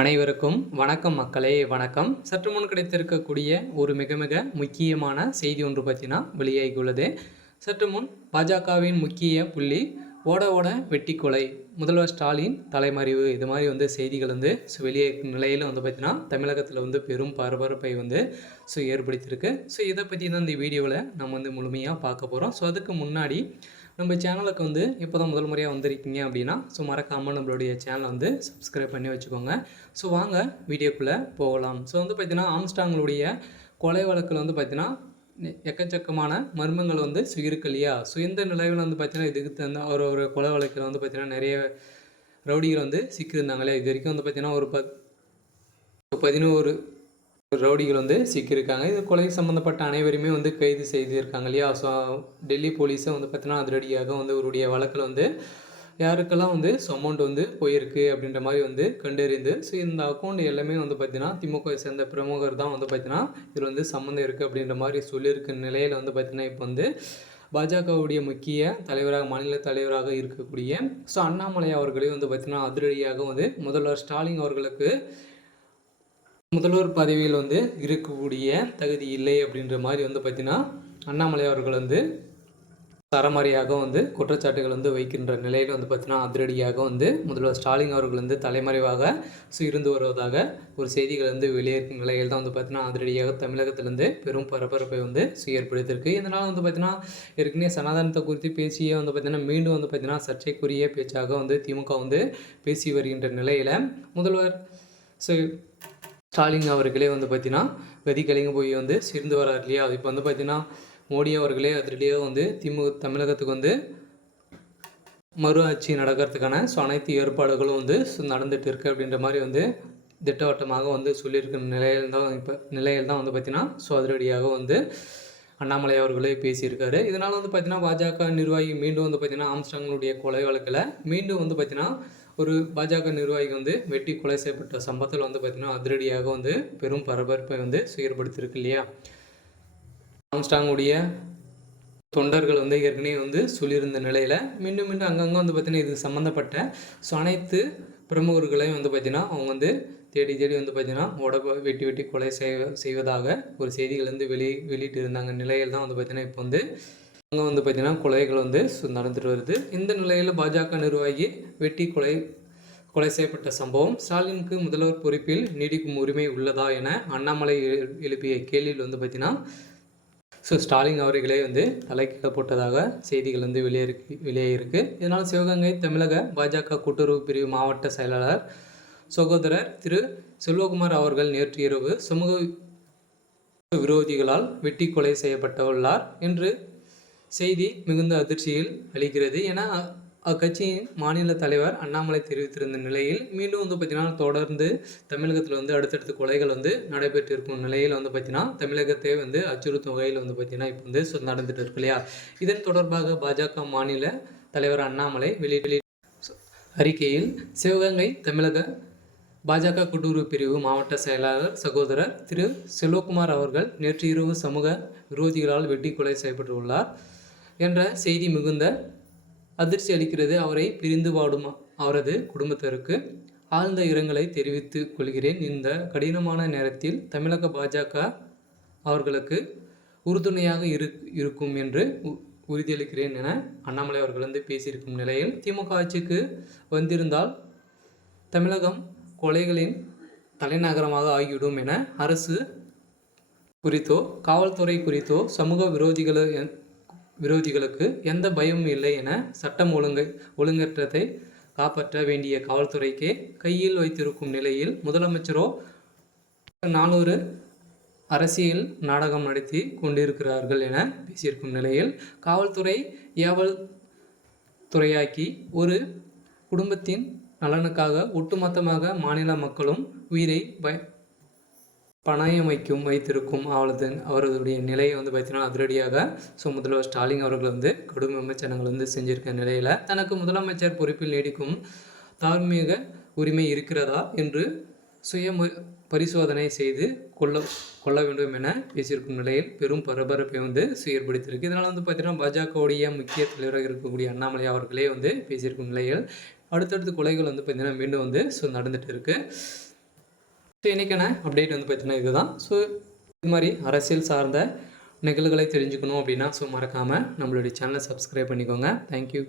அனைவருக்கும் வணக்கம் மக்களே, வணக்கம். சற்று முன் கிடைத்திருக்கக்கூடிய ஒரு மிக மிக முக்கியமான செய்தி ஒன்று பற்றினா வெளியாகியுள்ளது. சற்று முன் பாஜகவின் முக்கிய புள்ளி ஓட ஓட வெட்டி கொலை, முதல்வர் ஸ்டாலின் தலைமறைவு, இது மாதிரி செய்திகள் வெளியாகும் நிலையில் பார்த்தீங்கன்னா தமிழகத்தில் பெரும் பரபரப்பை ஏற்படுத்தியிருக்கு. இதை பற்றி தான் இந்த வீடியோவில் நம்ம முழுமையாக பார்க்க போகிறோம். அதுக்கு முன்னாடி நம்ம சேனலுக்கு இப்போ தான் முதல் முறையாக வந்திருக்கீங்க அப்படின்னா மறக்காமல் நம்மளுடைய சேனலை சப்ஸ்கிரைப் பண்ணி வச்சுக்கோங்க. வாங்க வீடியோக்குள்ளே போகலாம். பார்த்தீங்கன்னா ஆம்ஸ்டாங்களுடைய கொலை வழக்கில் பார்த்தீங்கன்னா எக்கச்சக்கமான மர்மங்கள் இருக்கு இல்லையா. இந்த நிலையில் பார்த்தீங்கன்னா இதுக்கு தகுந்த ஒரு கொலை வழக்கில் பார்த்தீங்கன்னா நிறைய ரவுடிகள் சிக்கியிருந்தாங்களே. இது வரைக்கும் பார்த்தீங்கன்னா ஒரு 11 ரவுடிகள் சிக்கியிருக்காங்க. இது கொலை சம்மந்தப்பட்ட அனைவருமே கைது செய்திருக்காங்க இல்லையா. டெல்லி போலீஸை பார்த்தீங்கன்னா அதிரடியாக அவருடைய வழக்கில் யாருக்கெல்லாம் அமௌண்ட் போயிருக்கு அப்படின்ற மாதிரி கண்டறிந்து இந்த அக்கௌண்ட் எல்லாமே பார்த்தீங்கன்னா திமுக சேர்ந்த பிரமுகர் தான் பார்த்தீங்கன்னா இதில் சம்மந்தம் இருக்குது அப்படின்ற மாதிரி சொல்லியிருக்க நிலையில் பார்த்தீங்கன்னா இப்போ பாஜகவுடைய முக்கிய தலைவராக, மாநில தலைவராக இருக்கக்கூடிய அண்ணாமலை அவர்களே பார்த்தீங்கன்னா அதிரடியாக முதல்வர் ஸ்டாலின் அவர்களுக்கு முதல்வர் பதவியில் இருக்கக்கூடிய தகுதி இல்லை அப்படின்ற மாதிரி பார்த்தீங்கன்னா அண்ணாமலை அவர்கள் தரமறையாக குற்றச்சாட்டுகள் வைக்கின்ற நிலையில் பார்த்தீங்கன்னா அதிரடியாக முதல்வர் ஸ்டாலின் அவர்கள் தலைமறைவாக இருந்து வருவதாக ஒரு செய்திகள் வெளியேறும் நிலையில் தான் பார்த்தீங்கன்னா அதிரடியாக தமிழகத்திலிருந்து பெரும் பரபரப்பை ஏற்படுத்தியிருக்கு. இதனால் பார்த்தீங்கன்னா ஏற்கனவே சனாதனத்தை குறித்து பேசியே பார்த்தீங்கன்னா மீண்டும் பார்த்தீங்கன்னா சர்ச்சைக்குரிய பேச்சாக திமுக பேசி வருகின்ற நிலையில் முதல்வர் ஸ்டாலின் அவர்களே பார்த்தீங்கன்னா கதி கலிங்க போய் சிறந்து வரார் இல்லையா. இப்போ பார்த்தீங்கன்னா மோடி அவர்களே அதிரடியாக தமிழகத்துக்கு மறு ஆட்சி நடக்கிறதுக்கான அனைத்து ஏற்பாடுகளும் நடந்துகிட்டு இருக்குது அப்படின்ற மாதிரி திட்டவட்டமாக சொல்லியிருக்கிற நிலையில் தான் பார்த்தீங்கன்னா அதிரடியாக அண்ணாமலை அவர்களே பேசியிருக்காரு. இதனால் பார்த்தீங்கன்னா பாஜக நிர்வாகி மீண்டும் பார்த்தீங்கன்னா ஆம்ஸ்டாங்களுடைய கொலை வழக்கில் மீண்டும் பார்த்தீங்கன்னா ஒரு பாஜக நிர்வாகி வெட்டி கொலை செய்யப்பட்ட சம்பவத்தில் பார்த்தீங்கன்னா அதிரடியாக பெரும் பரபரப்பை ஏற்படுத்தியிருக்கு இல்லையா. ஆம்ஸ்டாங்குடைய தொண்டர்கள் ஏற்கனவே சொல்லியிருந்த நிலையில் மீண்டும் மீண்டும் அங்கங்கே பார்த்தீங்கன்னா இது சம்மந்தப்பட்ட அனைத்து பிரமுகர்களையும் பார்த்தீங்கன்னா அவங்க தேடி தேடி பார்த்தீங்கன்னா வெட்டி வெட்டி கொலை செய்வதாக ஒரு செய்திகள் வெளியிட்டு இருந்தாங்க நிலையில் தான் பார்த்தீங்கன்னா இப்போ அங்கே பார்த்தீங்கன்னா கொலைகள் நடந்துட்டு வருது. இந்த நிலையில் பாஜக நிர்வாகி வெட்டி கொலை செய்யப்பட்ட சம்பவம் ஸ்டாலினுக்கு முதல்வர் பொறுப்பில் நீடிக்கும் உரிமை உள்ளதா என அண்ணாமலை எழுப்பிய கேள்வியில் பார்த்தீங்கன்னா ஸ்டாலின் அவர்களே தலைக்கீழ போட்டதாக செய்திகள் வெளியாகிருக்கு. இதனால் சிவகங்கை தமிழக பாஜக கூட்டுறவு பிரிவு மாவட்ட செயலாளர் சகோதரர் திரு செல்வகுமார் அவர்கள் நேற்று இரவு சமூக விரோதிகளால் வெட்டி கொலை செய்யப்பட்டுள்ளார் என்று செய்தி மிகுந்த அதிர்ச்சியில் அளிக்கிறது என அக்கட்சியின் மாநில தலைவர் அண்ணாமலை தெரிவித்திருந்த நிலையில் மீண்டும் பார்த்தீங்கன்னா தொடர்ந்து தமிழகத்தில் அடுத்தடுத்து கொலைகள் நடைபெற்றிருக்கும் நிலையில் பார்த்தீங்கன்னா தமிழகத்தை அச்சுறுத்தும் வகையில் பார்த்தீங்கன்னா இப்போ நடந்துட்டு இருக்கு இல்லையா. இதன் தொடர்பாக பாஜக மாநில தலைவர் அண்ணாமலை வெளியிட்ட அறிக்கையில் சிவகங்கை தமிழக பாஜக கூட்டுறவு பிரிவு மாவட்ட செயலாளர் சகோதரர் திரு செல்வகுமார் அவர்கள் நேற்று இரவு சமூக விரோதிகளால் வெட்டி கொலை செய்யப்பட்டுள்ளார் என்ற செய்தி மிகுந்த அதிர்ச்சி அளிக்கிறது. அவரை பிரிந்து வாடும் அவரது குடும்பத்திற்கு ஆழ்ந்த இரங்கலை தெரிவித்துக் கொள்கிறேன். இந்த கடினமான நேரத்தில் தமிழக பாஜக அவர்களுக்கு உறுதுணையாக இருக்கும் என்று உறுதியளிக்கிறேன் என அண்ணாமலை அவர்கள் பேசியிருக்கும் நிலையில் திமுக ஆட்சிக்கு வந்திருந்தால் தமிழகம் கொலைகளின் தலைநகரமாக ஆகிவிடும் என அரசு குறித்தோ காவல்துறை குறித்தோ சமூக விரோதிகளுக்கு எந்த பயமும் இல்லை என சட்டம் ஒழுங்கற்றத்தை காப்பாற்ற வேண்டிய காவல்துறைக்கே கையில் வைத்திருக்கும் நிலையில் முதலமைச்சரோ 400 அரசியல் நாடகம் நடத்தி கொண்டிருக்கிறார்கள் என பேசியிருக்கும் நிலையில் காவல்துறை ஏவல் துறையாக்கி ஒரு குடும்பத்தின் நலனுக்காக ஒட்டுமொத்தமாக மாநில மக்களும் உயிரை பணயம் வைத்திருக்கும் அவர்களுடைய நிலையை பார்த்தீங்கன்னா அதிரடியாக முதல்வர் ஸ்டாலின் அவர்கள் கடும் விமர்சனங்கள் செஞ்சிருக்க நிலையில் தனக்கு முதலமைச்சர் பொறுப்பில் நீடிக்கும் தார்மீக உரிமை இருக்கிறதா என்று பரிசோதனை செய்து கொள்ள வேண்டும் என பேசியிருக்கும் நிலையில் பெரும் பரபரப்பை ஏற்படுத்தியிருக்கு. இதனால் பார்த்தீங்கன்னா பாஜகவுடைய முக்கிய தலைவராக இருக்கக்கூடிய அண்ணாமலை அவர்களே பேசியிருக்கும் நிலையில் அடுத்தடுத்து கொலைகள் பார்த்தீங்கன்னா மீண்டும் நடந்துட்டு இருக்கு. ஸோ இன்றைக்கான அப்டேட் வந்து பார்த்தீங்கன்னா இதுதான். ஸோ இது மாதிரி அரசியல் சார்ந்த நிகழ்வுகளை தெரிஞ்சுக்கணும் அப்படின்னா ஸோ மறக்காமல் நம்மளுடைய சேனலை சப்ஸ்கிரைப் பண்ணிக்கோங்க. தேங்க்யூ.